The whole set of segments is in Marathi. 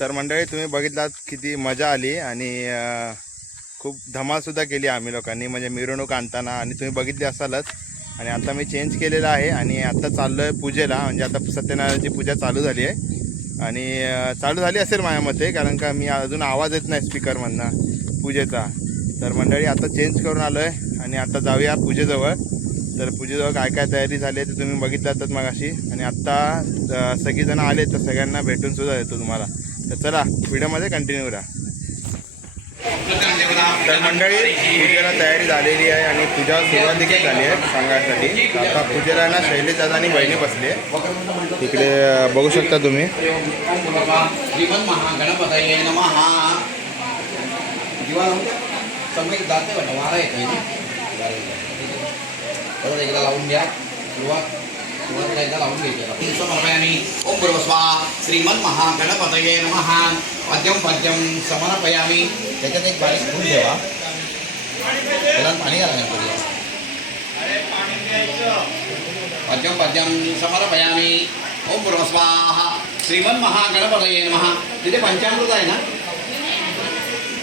तर मंडळी तुम्ही बघितलात किती मजा आली आणि खूप धमाल सुद्धा केली आम्ही लोकांनी, म्हणजे मिरवणूक आणताना, आणि तुम्ही बघितली असालच. आणि आता मी चेंज केलेला आहे आणि आता चाललो आहे पूजेला, म्हणजे आता सत्यनारायणची पूजा चालू झाली आहे आणि चालू झाली असेल माझ्या मते, कारण का मी अजून आवाज येत नाही स्पीकरमधनं पूजेचा. तर मंडळी आता चेंज करून आलो आहे आणि आता जाऊया पूजेजवळ. तर पूजेजवळ काय काय तयारी झाली आहे ते तुम्ही बघितलातच मग अशी, आणि आत्ता सगळीजणं आले तर सगळ्यांना भेटून सुद्धा देतो तुम्हाला. तर चला व्हिडिओमध्ये कंटिन्यू राहा. तर मंडळी पूजेला तयारी झालेली आहे आणि पूजा सुरुवात देखील झाली आहे सांगायसाठी. आता पूजेला ना शैलेश दादा आणि बहिणी बसली आहे तिकडे, बघू शकता तुम्ही. श्रीमन महागणपतये नमः. समय जाते वाटतं वारा येतोय परत एकदा लावून घ्या. सुरुवातीला एकदा लावून घ्यायची. समर्पयामि. ओम भूर्भुवः श्रीमन महागणपतये नमः. पद्यम पद्यम समर्पयामि. त्याच्यात एक बारीक फूल ठेवा, त्याला पाणी घाला गणपतीला. पद्यम पद्यम समर्पयामि. ओम भूर्भुवः श्रीमन महागणपतये नमः. तिथे पंचामृत आहे ना,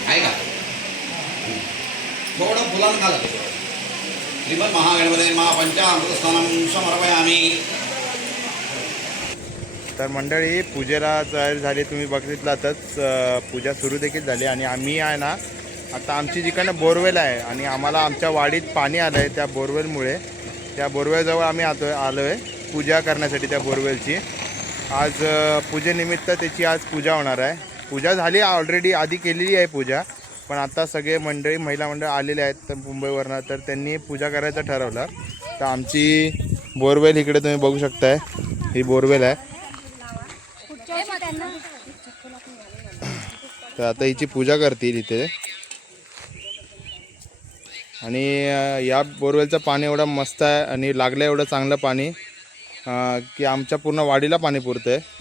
आहे का? थोडं फुलांना घाला. श्रीमन महागणपतये नमः. पंचामृत स्नानं समर्पयामि. तर मंडळी पूजेला तयारी झाली, तुम्ही बघितलातच. पूजा सुरू देखील झाली आणि आम्ही आहे ना आता आमची जिकडनं बोरवेल आहे आणि आम्हाला आमच्या वाडीत पाणी आलं आहे, त्या बोरवेलमुळे त्या बोरवेलजवळ आम्ही आलो आहे पूजा करण्यासाठी. त्या बोरवेलची आज पूजेनिमित्त त्याची आज पूजा होणार आहे. पूजा झाली ऑलरेडी, आधी केलेली आहे पूजा, पण आता सगळे मंडळी महिला मंडळ आलेले आहेत तर मुंबईवरनं, तर त्यांनी पूजा करायचं ठरवलं. तर आमची बोरवेल इकडे तुम्ही बघू शकताय, ही बोरवेल आहे. तर आता हिची पूजा करतील इथे. आणि या बोरवेलचं पाणी एवढं मस्त आहे आणि लागलं एवढं चांगलं पाणी की आमच्या पूर्ण वाडीला पाणी पुरतं आहे.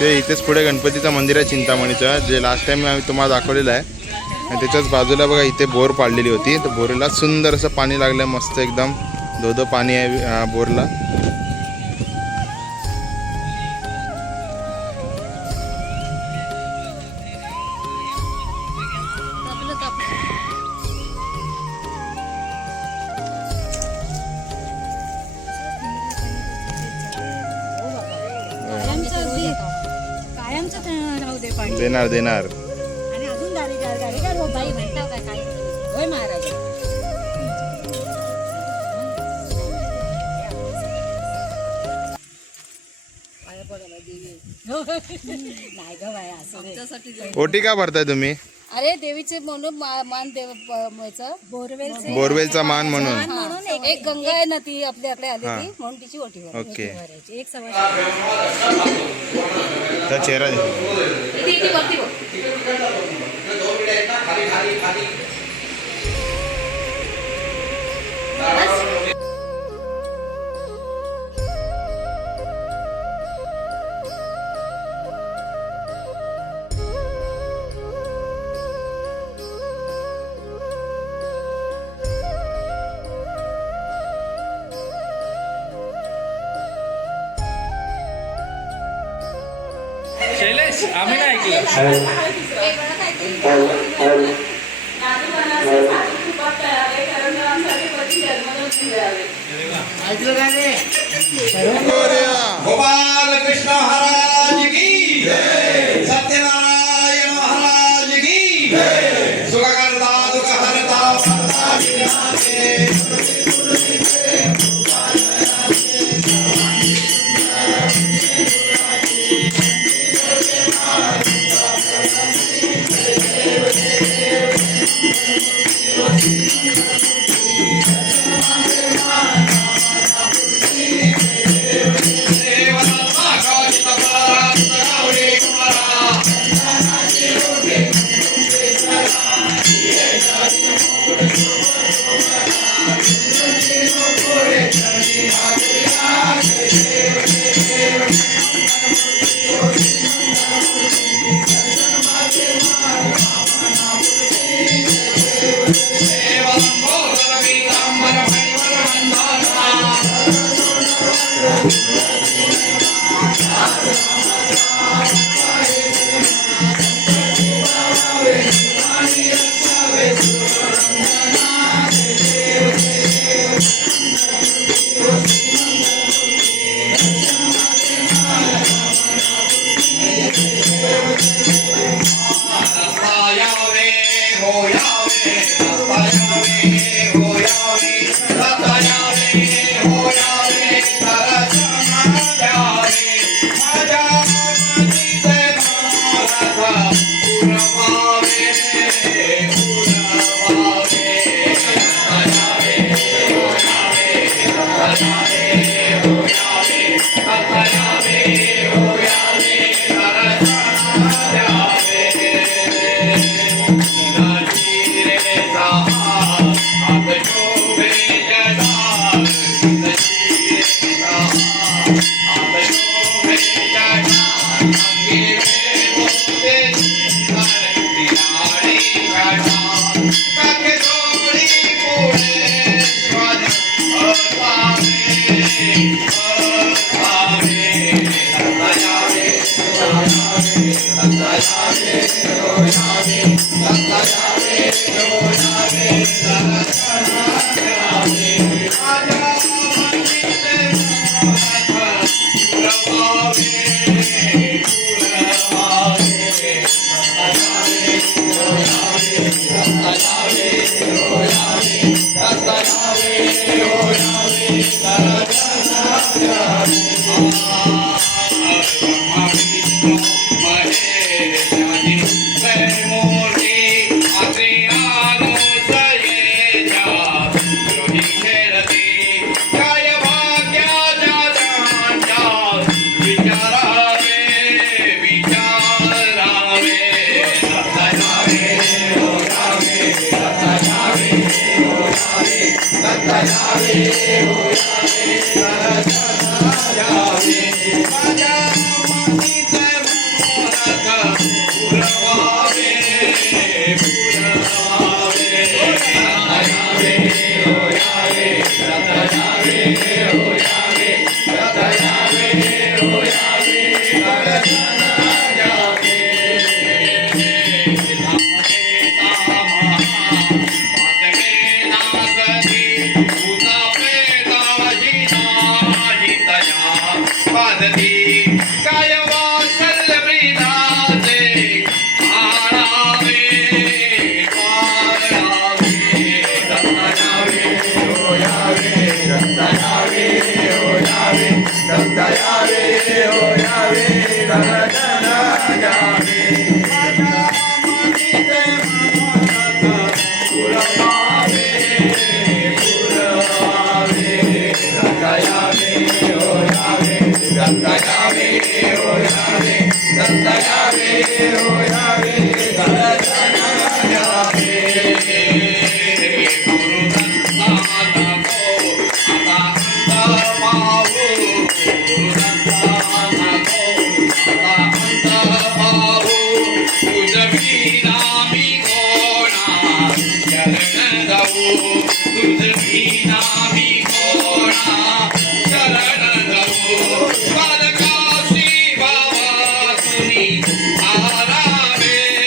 ते इथेच पुढे गणपतीचं मंदिर आहे चिंतामणीचं, जे लास्ट टाइम आम्ही तुम्हाला दाखवलेलं आहे. आणि त्याच्याच बाजूला बघा इथे बोर पाडलेली होती, तर बोरीला सुंदर असं पाणी लागलं, मस्त एकदम धोधो पाणी आहे बोरला. देणार देणार. आणि अजून गाडी काय बाई म्हणताव काय काय होय महाराज. नाही ग बाय असं ओटी का भरताय तुम्ही? अरे देवीचे म्हणून मान देव बोरवेलचा मान म्हणून. एक गंगा आहे ना ती आपल्याकडे आली ती, म्हणून तिची ओटी ओके. एक सवय. तर चेहरा शैलेश, आम्ही नाही ऐकलं. गोपाल कृष्ण महाराज की जय. सत्यनारायण महाराज की जय. सुख करता दुख हरता करता विघ्नाचे. बालकाशी बाबा तुम्ही आरामे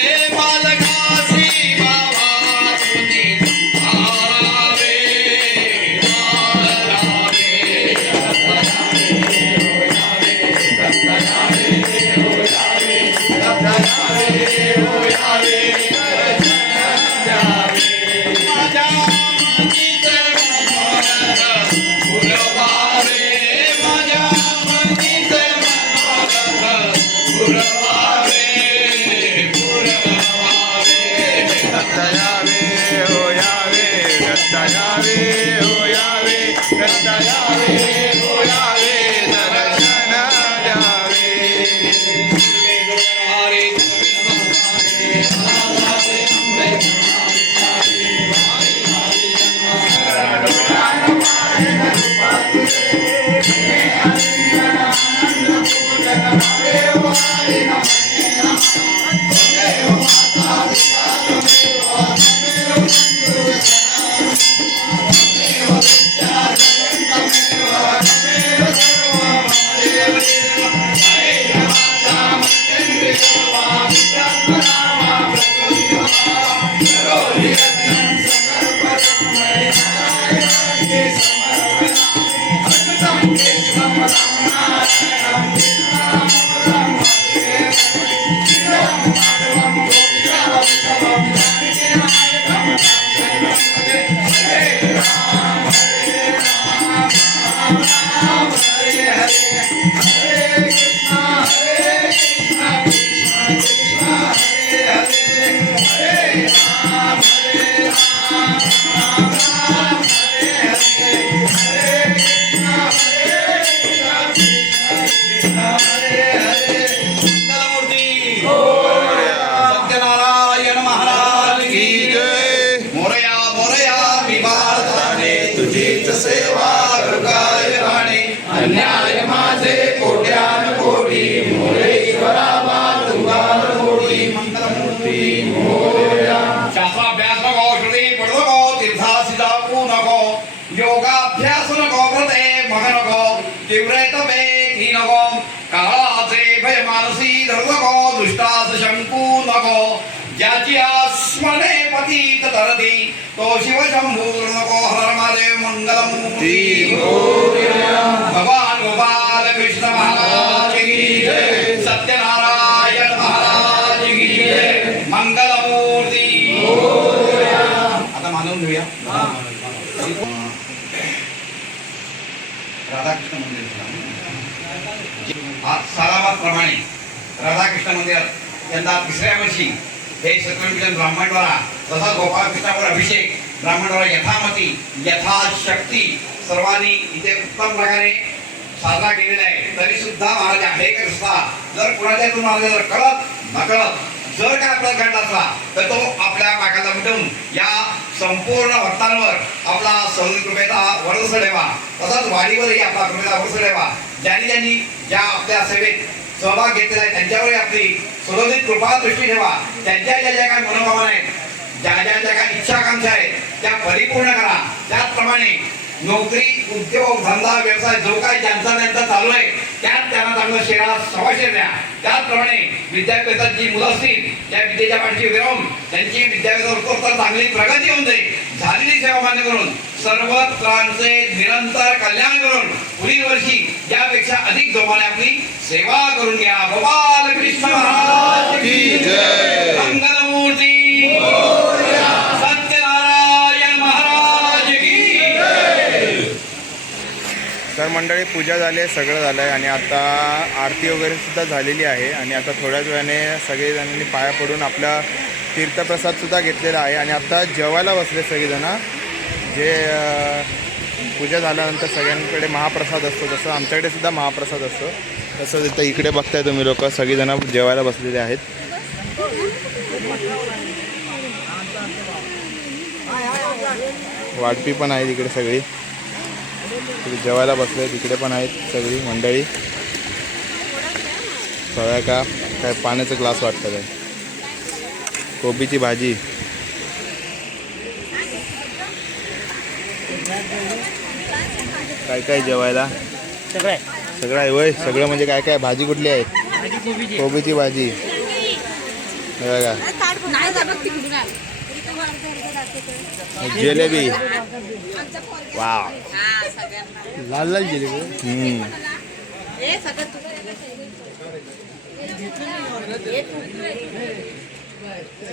शास्त्राभ्यास नको श्रुती पडू नको तीर्थासी जाऊ नको योगाभ्यास नको व्रते मग नको तीव्र तपे ती नको काळाचे भय मानसी धरू नको दुष्टास शंकू नको ज्याची स्मरणे पतित तरती तो शिव शंभू नको हर महादेव मंगलमूर्ती भगवान गोपाल कृष्ण महाराज की जय सत्यनारायण महाराज की जय मंगलमूर्ती आता मानून घेऊया राधाकृष्ण मंदिर सालाबादप्रमाणे राधाकृष्ण मंदिरात यंदा तिसऱ्या वर्षी हे सत्यविजन ब्राह्मणद्वारा तसा गोपाळकृष्णावर अभिषेक ब्राह्मणद्वारा यथामती यथाशक्ती सर्वांनी इथे उत्तम प्रकारे साजरा केलेला आहे. तरी सुद्धा महाराज आहे कृष्णा जर कुणाच्यातून महाराज कळत नकळत जर काय आपल्याला घडला असला तर तो आपल्या पाकाला मिटवून या संपूर्ण भक्तांवर आपला सौर कृपेचा वर्ष ठेवा. तसाच वाडीवरही आपला कृपेचा वर्ष ठेवा. ज्यांनी ज्या आपल्या सेवेत सहभाग घेतलेला आहे त्यांच्यावरही आपली सुरक्षित कृपा दृष्टी ठेवा. त्यांच्या ज्या काय मनोभावना आहेत ज्या काय इच्छाकांक्षा आहेत त्या परिपूर्ण करा. त्याचप्रमाणे नोकरी उद्योग धंदा व्यवसाय जो काय ज्यांचा चालू आहे त्यात त्यांना चांगलं शेरा सवाशेर द्या. त्याचप्रमाणे विद्यापीठात जी मुलं असतील त्या विद्येच्या पाठीशी उभे राहून त्यांची विद्यापीठावर चांगली प्रगती होऊन जाईल. झालेली सेवा मान्य करून सर्वत्रांचे निरंतर कल्याण करून पुढील वर्षी यापेक्षा अधिक जोमाने आपली सेवा करून घ्या. गोपाल कृष्ण महाराज की जय मंगलमूर्ती सत्यनारायण महाराज की जय. तर मंडळी पूजा झाली आहे सगळं झालं आहे आणि आता आरती वगैरे सुद्धा झालेली आहे आणि आता थोड्याच वेळाने सगळेजणांनी पाया पडून आपला तीर्थप्रसादसुद्धा घेतलेला आहे आणि आता जेवायला बसले सगळेजण. जे पूजा झाल्यानंतर सगळ्यांकडे महाप्रसाद असतो तसं आमच्याकडे सुद्धा महाप्रसाद असतो. तसंच इथं इकडे बघताय तुम्ही लोक सगळेजण जेवायला बसलेले आहेत. वाढपी पण आहेत इकडे सगळी जेवायला बसले. तिकडे पण आहेत सगळी मंडळी. सगळ्या का काय पाण्याचा ग्लास वाटतं काय कोबीची भाजी काय काय जेवायला सगळं आहे वय सगळं म्हणजे काय काय भाजी कुठली आहे कोबीची भाजी बघा जिलेबी वाव लाल लाल जिलेबी.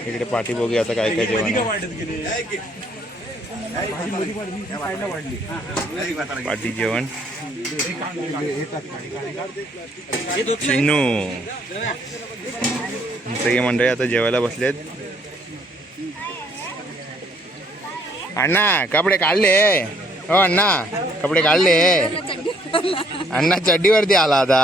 इकडे पाठी बघूया आता काय काय जेवण पाठी जेवण चिन्नू सगळी मंडळी आता जेवायला बसलेत. अण्णा कपडे काढले हो अण्णा कपडे काढले अण्णा चड्डीवरती आला आता